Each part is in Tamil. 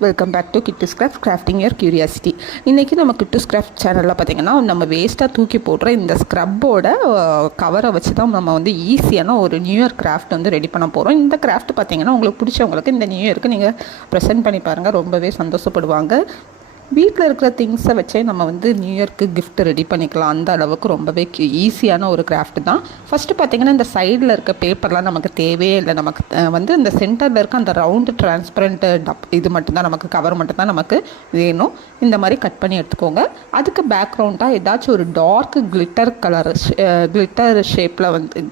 Welcome back to kiddos craft crafting your curiosity இன்றைக்கி நம்ம கிட்டுஸ் கிராஃப்ட் சேனலில் பார்த்தீங்கன்னா நம்ம வேஸ்ட்டாக தூக்கி போடுற இந்த ஸ்க்ரப்போட கவரை வச்சு தான் நம்ம வந்து ஈஸியான ஒரு நியூ இயர் கிராஃப்ட் வந்து ரெடி பண்ண போகிறோம் இந்த கிராஃப்ட் பார்த்தீங்கன்னா உங்களுக்கு பிடிச்சவங்களுக்கு இந்த நியூ இயருக்கு நீங்கள் ப்ரெசென்ட் பண்ணி பாருங்கள் ரொம்பவே சந்தோஷப்படுவாங்க. வீட்டில் இருக்கிற திங்ஸை வச்சே நம்ம வந்து நியூ இயர்க்கு கிஃப்ட் ரெடி பண்ணிக்கலாம். அந்த அளவுக்கு ரொம்பவே ஈஸியான ஒரு கிராஃப்ட் தான். ஃபஸ்ட்டு பார்த்திங்கன்னா இந்த சைடில் இருக்க பேப்பர்லாம் நமக்கு தேவையே இல்லை. நமக்கு வந்து இந்த சென்டரில் இருக்க அந்த ரவுண்டு டிரான்ஸ்பரண்ட் டப் இது மட்டும்தான் நமக்கு கவர் மட்டும்தான் நமக்கு வேணும். இந்த மாதிரி கட் பண்ணி எடுத்துக்கோங்க. அதுக்கு பேக்ரவுண்டாக ஏதாச்சும் ஒரு டார்க் கிளிட்டர் கலர் கிளிட்டர் ஷேப்பில் வந்து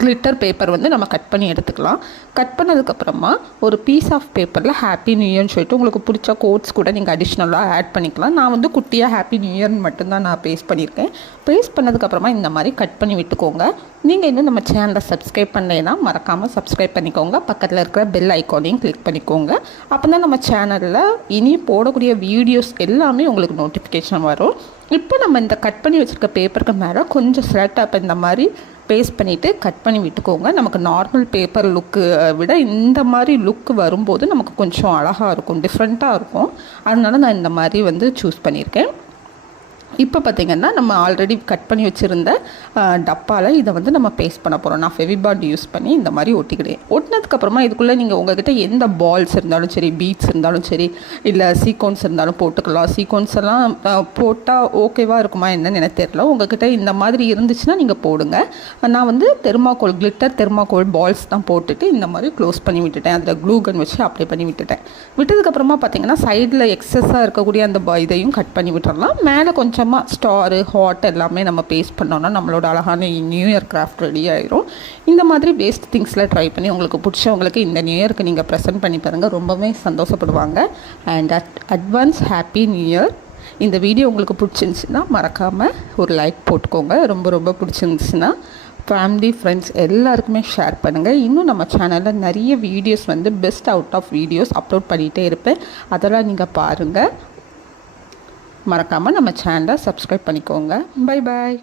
கிளிட்டர் பேப்பர் வந்து நம்ம கட் பண்ணி எடுத்துக்கலாம். கட் பண்ணதுக்கப்புறமா ஒரு பீஸ் ஆஃப் பேப்பரில் ஹாப்பி நியூ இயர்னு சொல்லிட்டு உங்களுக்கு பிடிச்ச கோட்ஸ் கூட நீங்கள் அடிஷ்னலாக ஆட் பண்ணிக்கலாம். நான் வந்து குட்டியாக ஹாப்பி நியூ இயர்னு மட்டும்தான் நான் பேஸ்ட் பண்ணியிருக்கேன். பேஸ்ட் பண்ணதுக்கப்புறமா இந்த மாதிரி கட் பண்ணி விட்டுக்கோங்க. நீங்கள் இன்னும் நம்ம சேனலை சப்ஸ்கிரைப் பண்ணலைன்னா மறக்காமல் சப்ஸ்கிரைப் பண்ணிக்கோங்க. பக்கத்தில் இருக்கிற பெல் ஐக்கானையும் கிளிக் பண்ணிக்கோங்க. அப்போ தான் நம்ம சேனலில் இனி போடக்கூடிய வீடியோஸ் எல்லாமே உங்களுக்கு நோட்டிஃபிகேஷன் வரும். இப்போ நம்ம இந்த கட் பண்ணி வச்சுருக்க பேப்பருக்கு மேலே கொஞ்சம் ஸ்லட்டாக இந்த மாதிரி பேஸ்ட் பண்ணிவிட்டு கட் பண்ணி விட்டுக்கோங்க. நமக்கு நார்மல் பேப்பர் லுக்கு விட இந்த மாதிரி லுக் வரும்போது நமக்கு கொஞ்சம் அழகாக இருக்கும் டிஃப்ரெண்ட்டாக இருக்கும். அதனால நான் இந்த மாதிரி வந்து சூஸ் பண்ணியிருக்கேன். இப்போ பார்த்திங்கன்னா நம்ம ஆல்ரெடி கட் பண்ணி வச்சுருந்த டப்பாவில் இதை வந்து நம்ம பேஸ்ட் பண்ண போகிறோம் நான் ஃபெவிபாண்ட் யூஸ் பண்ணி இந்த மாதிரி ஒட்டிக்கிட்டேன் ஒட்டினதுக்கப்புறமா இதுக்குள்ளே நீங்கள் உங்கள்கிட்ட எந்த பால்ஸ் இருந்தாலும் சரி பீட்ஸ் இருந்தாலும் சரி இல்லை சீக்வன்ஸ் இருந்தாலும் போட்டுக்கலாம். சீக்வன்ஸ் எல்லாம் போட்டால் ஓகேவாக இருக்குமா என்னன்னு எனக்கு தெரியல. உங்ககிட்ட இந்த மாதிரி இருந்துச்சுன்னா நீங்கள் போடுங்க. நான் வந்து தெர்மாக்கோல் கிளிட்டர் தெர்மாக்கோல் பால்ஸ் தான் போட்டுட்டு இந்த மாதிரி க்ளோஸ் பண்ணி விட்டுட்டேன். அதில் க்ளூ கன் வச்சு அப்ளை பண்ணி விட்டுட்டேன். விட்டதுக்கப்புறமா பார்த்தீங்கன்னா சைடில் எக்ஸஸாக இருக்கக்கூடிய அந்த ப- இதையும் கட் பண்ணி விட்டுறலாம். மேலே கொஞ்சம் கொஞ்சமாக ஸ்டாரு ஹாட் எல்லாமே நம்ம பேஸ்ட் பண்ணோம்னா நம்மளோட அழகான நியூ இயர் கிராஃப்ட் ரெடி ஆயிரும். இந்த மாதிரி வேஸ்ட் திங்ஸில் ட்ரை பண்ணி உங்களுக்கு பிடிச்சவங்களுக்கு இந்த நியூ இயருக்கு நீங்கள் ப்ரெசென்ட் பண்ணி பாருங்கள் ரொம்பவே சந்தோஷப்படுவாங்க. And at advance happy new year இந்த வீடியோ உங்களுக்கு பிடிச்சிருந்துச்சுன்னா மறக்காமல் ஒரு லைக் போட்டுக்கோங்க. ரொம்ப ரொம்ப பிடிச்சிருந்துச்சுன்னா ஃபேமிலி ஃப்ரெண்ட்ஸ் எல்லாருக்குமே ஷேர் பண்ணுங்கள் இன்னும் நம்ம சேனலில் நிறைய வீடியோஸ் வந்து best out of videos upload பண்ணிகிட்டே இருப்பேன். அதெல்லாம் நீங்கள் பாருங்கள் மறக்காமல் நம்ம சேனலை சப்ஸ்கிரைப் பண்ணிக்கோங்க. Bye bye